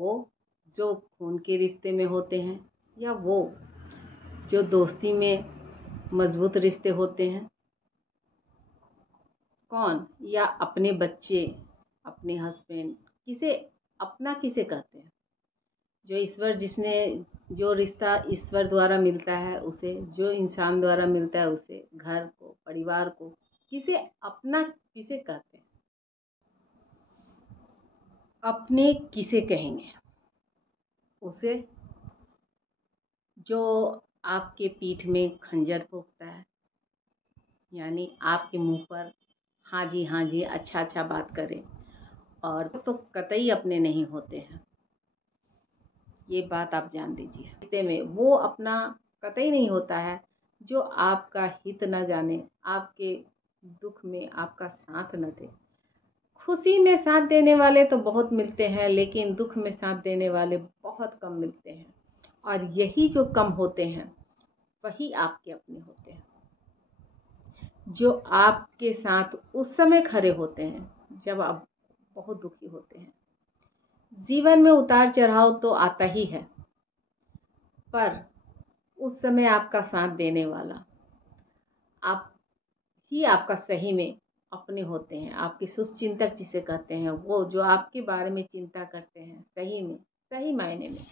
वो जो खून के रिश्ते में होते हैं या वो जो दोस्ती में मजबूत रिश्ते होते हैं? कौन? या अपने बच्चे, अपने हस्बैंड, किसे अपना किसे कहते हैं? जो ईश्वर जिसने जो रिश्ता ईश्वर द्वारा मिलता है उसे, जो इंसान द्वारा मिलता है उसे, घर को, परिवार को, किसे अपना किसे कहते हैं? अपने किसे कहेंगे? उसे जो आपके पीठ में खंजर भोंकता है, यानी आपके मुंह पर हाँ जी अच्छा अच्छा बात करे, और तो कतई अपने नहीं होते हैं। ये बात आप जान लीजिए। रिश्ते में वो अपना कतई नहीं होता है जो आपका हित न जाने, आपके दुख में आपका साथ न दे। खुशी में साथ देने वाले तो बहुत मिलते हैं, लेकिन दुख में साथ देने वाले बहुत कम मिलते हैं। और यही जो कम होते हैं वही आपके अपने होते हैं, जो आपके साथ उस समय खड़े होते हैं जब आप बहुत दुखी होते हैं। जीवन में उतार चढ़ाव तो आता ही है, पर उस समय आपका साथ देने वाला आप ही आपका सही में अपने होते हैं। आपके शुभ चिंतक जिसे कहते हैं, वो जो आपके बारे में चिंता करते हैं, सही में सही मायने में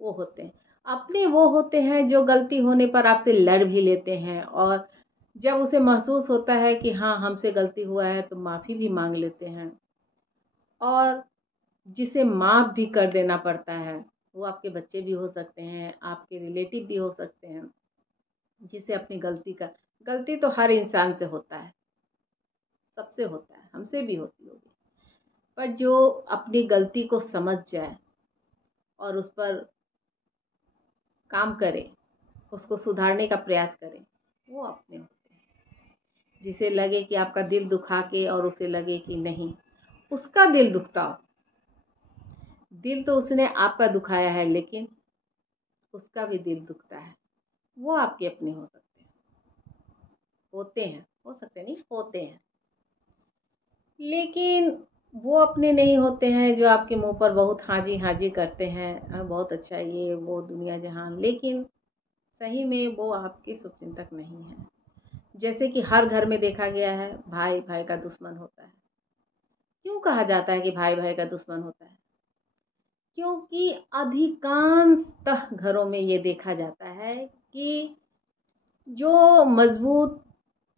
वो होते हैं अपने। वो होते हैं जो गलती होने पर आपसे लड़ भी लेते हैं, और जब उसे महसूस होता है कि हाँ हमसे गलती हुआ है तो माफ़ी भी मांग लेते हैं, और जिसे माफ़ भी कर देना पड़ता है। वो आपके बच्चे भी हो सकते हैं, आपके रिलेटिव भी हो सकते हैं, जिसे अपनी गलती तो हर इंसान से होता है, सबसे होता है, हमसे भी होती होगी। पर जो अपनी गलती को समझ जाए और उस पर काम करे, उसको सुधारने का प्रयास करे, वो अपने होते हैं। जिसे लगे कि आपका दिल दुखा के, और उसे लगे कि नहीं उसका दिल दुखता हो। दिल तो उसने आपका दुखाया है, लेकिन उसका भी दिल दुखता है। वो आपके अपने हो सकते हैं, होते हैं, हो सकते नहीं होते हैं। लेकिन वो अपने नहीं होते हैं जो आपके मुंह पर बहुत हाँ जी करते हैं, बहुत अच्छा ये वो दुनिया जहान, लेकिन सही में वो आपके शुभचिंतक नहीं है। जैसे कि हर घर में देखा गया है, भाई भाई का दुश्मन होता है। क्यों कहा जाता है कि भाई भाई का दुश्मन होता है? क्योंकि अधिकांशतः घरों में ये देखा जाता है कि जो मजबूत,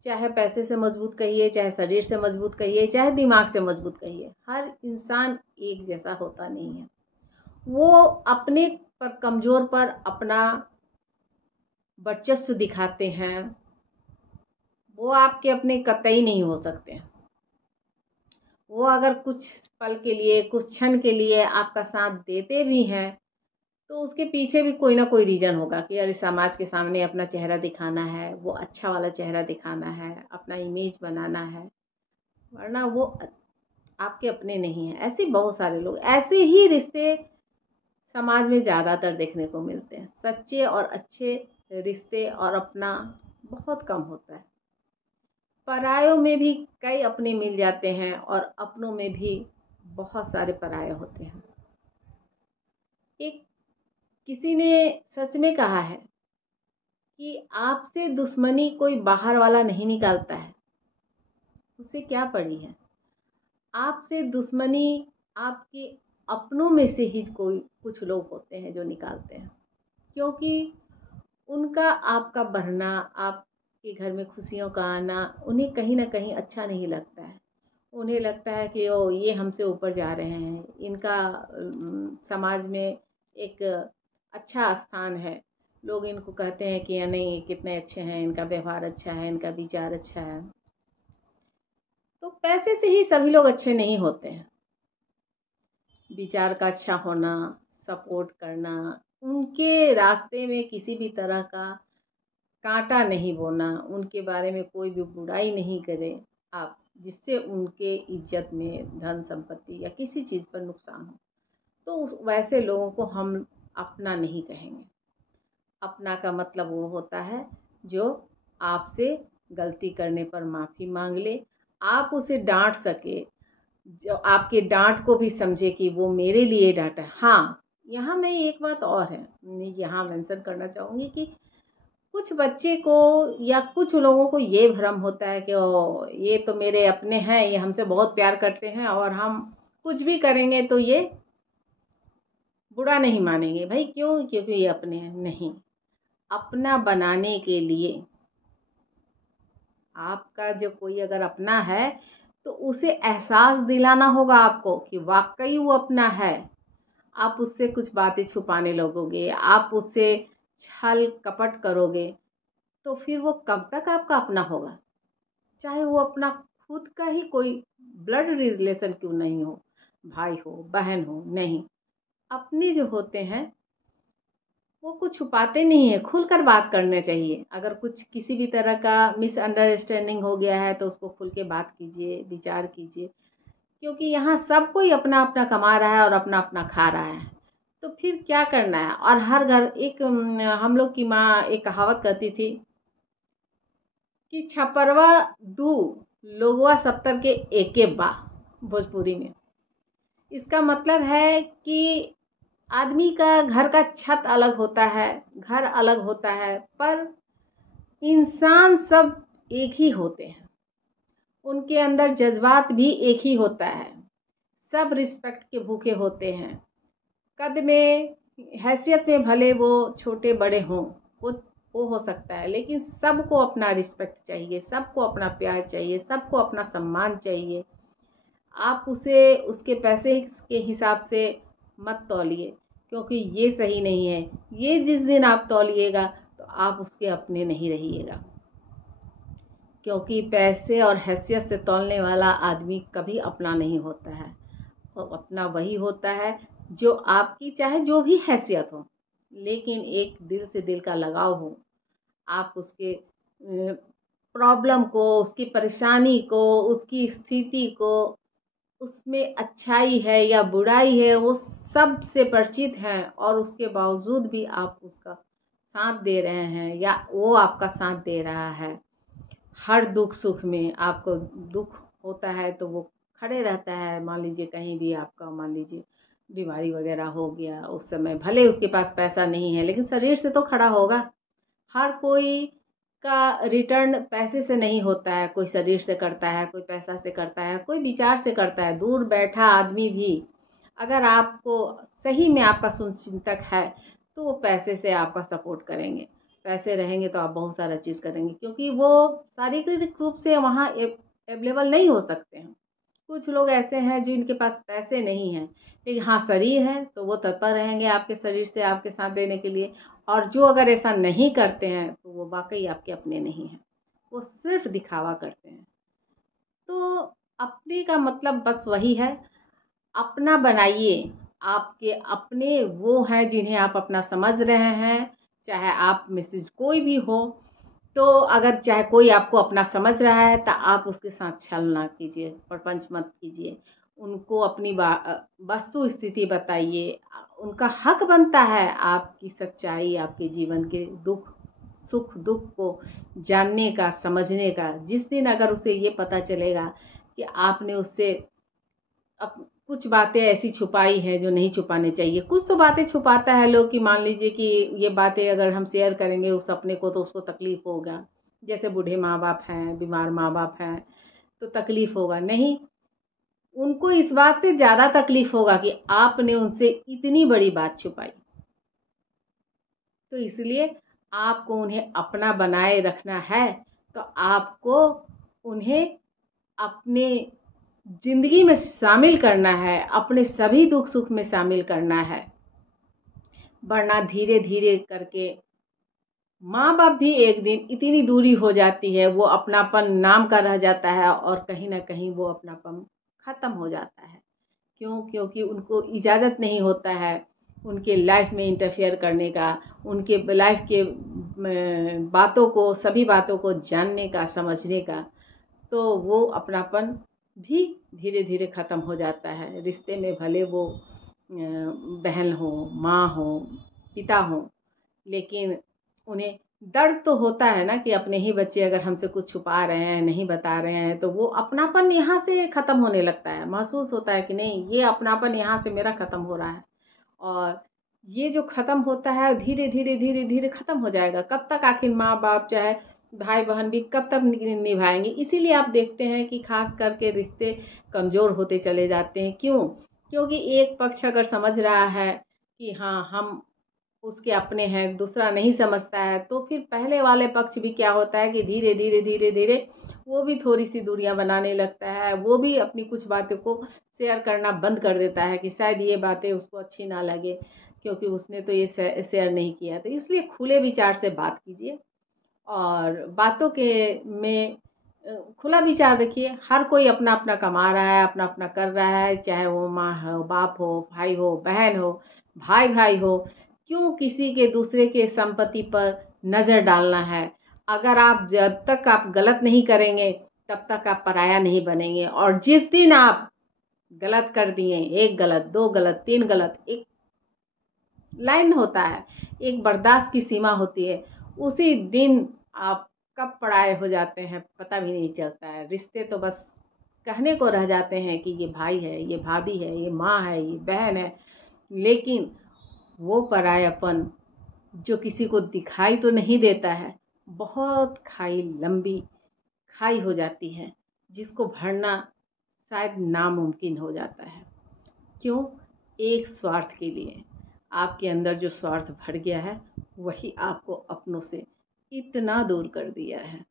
चाहे पैसे से मजबूत कहिए, चाहे शरीर से मजबूत कहिए, चाहे दिमाग से मजबूत कहिए, हर इंसान एक जैसा होता नहीं है। वो अपने पर कमजोर पर अपना वर्चस्व दिखाते हैं, वो आपके अपने कतई नहीं हो सकते हैं। वो अगर कुछ पल के लिए, कुछ क्षण के लिए आपका साथ देते भी हैं, तो उसके पीछे भी कोई ना कोई रीज़न होगा कि अरे समाज के सामने अपना चेहरा दिखाना है, वो अच्छा वाला चेहरा दिखाना है, अपना इमेज बनाना है, वरना वो आपके अपने नहीं है। ऐसे बहुत सारे लोग, ऐसे ही रिश्ते समाज में ज़्यादातर देखने को मिलते हैं। सच्चे और अच्छे रिश्ते और अपना बहुत कम होता है। परायों में भी कई अपने मिल जाते हैं, और अपनों में भी बहुत सारे पराये होते हैं। एक किसी ने सच में कहा है कि आपसे दुश्मनी कोई बाहर वाला नहीं निकालता है, उसे क्या पड़ी है। आपसे दुश्मनी आपके अपनों में से ही कोई कुछ लोग होते हैं जो निकालते हैं, क्योंकि उनका आपका बढ़ना, आपके घर में खुशियों का आना उन्हें कहीं ना कहीं अच्छा नहीं लगता है। उन्हें लगता है कि ओ ये हमसे ऊपर जा रहे हैं, इनका समाज में एक अच्छा स्थान है, लोग इनको कहते हैं कि नहीं कितने अच्छे हैं, इनका व्यवहार अच्छा है, इनका विचार अच्छा है। तो पैसे से ही सभी लोग अच्छे नहीं होते हैं। विचार का अच्छा होना, सपोर्ट करना, उनके रास्ते में किसी भी तरह का कांटा नहीं बोना, उनके बारे में कोई भी बुराई नहीं करे आप, जिससे उनके इज्जत में, धन संपत्ति या किसी चीज़ पर नुकसान हो, तो वैसे लोगों को हम अपना नहीं कहेंगे। अपना का मतलब वो होता है जो आपसे गलती करने पर माफ़ी मांग ले, आप उसे डांट सके, जो आपके डांट को भी समझे कि वो मेरे लिए डांटा है। हाँ, यहाँ मैं एक बात और है, मैं यहाँ मेंशन करना चाहूँगी कि कुछ बच्चे को या कुछ लोगों को ये भ्रम होता है कि ये तो मेरे अपने हैं, ये हमसे बहुत प्यार करते हैं और हम कुछ भी करेंगे तो ये बुरा नहीं मानेंगे। भाई क्यों? क्योंकि ये अपने हैं। नहीं, अपना बनाने के लिए आपका जो कोई अगर अपना है तो उसे एहसास दिलाना होगा आपको कि वाकई वो अपना है। आप उससे कुछ बातें छुपाने लगोगे, आप उससे छल कपट करोगे, तो फिर वो कब तक आपका अपना होगा? चाहे वो अपना खुद का ही कोई ब्लड रिलेशन क्यों नहीं हो, भाई हो बहन हो, नहीं, अपने जो होते हैं वो कुछ छुपाते नहीं है, खुलकर बात करना चाहिए। अगर कुछ किसी भी तरह का मिसअंडरस्टैंडिंग हो गया है तो उसको खुल के बात कीजिए, विचार कीजिए, क्योंकि यहाँ सब कोई अपना अपना कमा रहा है और अपना अपना खा रहा है। तो फिर क्या करना है? और हर घर एक हम लोग की माँ एक कहावत कहती थी कि छपरवा दू लोगवा सत्तर के एके बा, भोजपुरी में। इसका मतलब है कि आदमी का घर का छत अलग होता है, घर अलग होता है, पर इंसान सब एक ही होते हैं। उनके अंदर जज्बात भी एक ही होता है। सब रिस्पेक्ट के भूखे होते हैं। कद में, हैसियत में भले वो छोटे बड़े हों, वो हो सकता है, लेकिन सबको अपना रिस्पेक्ट चाहिए, सबको अपना प्यार चाहिए, सबको अपना सम्मान चाहिए। आप उसे उसके पैसे के हिसाब से मत तौलिए, क्योंकि ये सही नहीं है। ये जिस दिन आप तौलिएगा तो आप उसके अपने नहीं रहिएगा, क्योंकि पैसे और हैसियत से तौलने वाला आदमी कभी अपना नहीं होता है। और अपना वही होता है जो आपकी चाहे जो भी हैसियत हो, लेकिन एक दिल से दिल का लगाव हो। आप उसके प्रॉब्लम को, उसकी परेशानी को, उसकी स्थिति को, उसमें अच्छाई है या बुराई है, वो सब से परिचित हैं, और उसके बावजूद भी आप उसका साथ दे रहे हैं या वो आपका साथ दे रहा है। हर दुख सुख में आपको दुख होता है तो वो खड़े रहता है। मान लीजिए कहीं भी आपका मान लीजिए बीमारी वगैरह हो गया, उस समय भले उसके पास पैसा नहीं है, लेकिन शरीर से तो खड़ा होगा। हर कोई का रिटर्न पैसे से नहीं होता है, कोई शरीर से करता है, कोई पैसा से करता है, कोई विचार से करता है। दूर बैठा आदमी भी अगर आपको सही में आपका शुभचिंतक है तो वो पैसे से आपका सपोर्ट करेंगे। पैसे रहेंगे तो आप बहुत सारा चीज़ करेंगे, क्योंकि वो शारीरिक रूप से वहाँ अवेलेबल नहीं हो सकते हैं। कुछ लोग ऐसे हैं जिनके पास पैसे नहीं हैं, लेकिन हाँ शरीर है तो वो तत्पर रहेंगे आपके शरीर से आपके साथ देने के लिए। और जो अगर ऐसा नहीं करते हैं तो वो वाकई आपके अपने नहीं हैं, वो सिर्फ दिखावा करते हैं। तो अपने का मतलब बस वही है, अपना बनाइए। आपके अपने वो हैं जिन्हें आप अपना समझ रहे हैं, चाहे आप में से कोई भी हो। तो अगर चाहे कोई आपको अपना समझ रहा है तो आप उसके साथ छल ना कीजिए, प्रपंच मत कीजिए। उनको अपनी वस्तु स्थिति बताइए। उनका हक बनता है आपकी सच्चाई, आपके जीवन के दुख सुख दुख को जानने का, समझने का। जिस दिन अगर उसे ये पता चलेगा कि आपने उससे कुछ बातें ऐसी छुपाई हैं जो नहीं छुपाने चाहिए। कुछ तो बातें छुपाता है लोग कि मान लीजिए कि ये बातें अगर हम शेयर करेंगे उस अपने को तो उसको तकलीफ होगा। जैसे बूढ़े माँ बाप हैं, बीमार माँ बाप हैं, तो तकलीफ होगा। नहीं, उनको इस बात से ज़्यादा तकलीफ होगा कि आपने उनसे इतनी बड़ी बात छुपाई। तो इसलिए आपको उन्हें अपना बनाए रखना है तो आपको उन्हें अपने ज़िंदगी में शामिल करना है, अपने सभी दुख सुख में शामिल करना है। वरना धीरे धीरे करके माँ बाप भी एक दिन इतनी दूरी हो जाती है, वो अपनापन नाम का रह जाता है और कहीं ना कहीं वो अपनापन ख़त्म हो जाता है। क्यों? क्योंकि उनको इजाज़त नहीं होता है उनके लाइफ में इंटरफेयर करने का, उनके लाइफ के बातों को, सभी बातों को जानने का, समझने का। तो वो अपनापन भी धीरे धीरे ख़त्म हो जाता है। रिश्ते में भले वो बहन हो, माँ हो, पिता हो, लेकिन उन्हें दर्द तो होता है ना कि अपने ही बच्चे अगर हमसे कुछ छुपा रहे हैं, नहीं बता रहे हैं, तो वो अपनापन यहाँ से ख़त्म होने लगता है। महसूस होता है कि नहीं, ये अपनापन यहाँ से मेरा ख़त्म हो रहा है। और ये जो ख़त्म होता है धीरे धीरे धीरे धीरे ख़त्म हो जाएगा। कब तक आखिर माँ बाप चाहे भाई बहन भी कब तक निभाएंगे। इसीलिए आप देखते हैं कि खास करके रिश्ते कमज़ोर होते चले जाते हैं। क्यों? क्योंकि एक पक्ष अगर समझ रहा है कि हाँ हम उसके अपने हैं, दूसरा नहीं समझता है, तो फिर पहले वाले पक्ष भी क्या होता है कि धीरे धीरे धीरे धीरे वो भी थोड़ी सी दूरियां बनाने लगता है। वो भी अपनी कुछ बातों को शेयर करना बंद कर देता है कि शायद ये बातें उसको अच्छी ना लगे, क्योंकि उसने तो ये शेयर नहीं किया। तो इसलिए खुले विचार से बात कीजिए और बातों के में खुला विचार रखिए। हर कोई अपना अपना कमा रहा है, अपना अपना कर रहा है, चाहे वो माँ हो, बाप हो, भाई हो, बहन हो, भाई भाई हो। क्यों किसी के दूसरे के संपत्ति पर नज़र डालना है? अगर आप जब तक आप गलत नहीं करेंगे तब तक आप पराया नहीं बनेंगे। और जिस दिन आप गलत कर दिए, एक गलत, दो गलत, तीन गलत, एक लाइन होता है, एक बर्दाश्त की सीमा होती है, उसी दिन आप कब पराये हो जाते हैं पता भी नहीं चलता है। रिश्ते तो बस कहने को रह जाते हैं कि ये भाई है, ये भाभी है, ये माँ है, ये बहन है, लेकिन वो परायापन जो किसी को दिखाई तो नहीं देता है, बहुत खाई लंबी खाई हो जाती है, जिसको भरना शायद नामुमकिन हो जाता है। क्यों? एक स्वार्थ के लिए। आपके अंदर जो स्वार्थ भर गया है वही आपको अपनों से इतना दूर कर दिया है।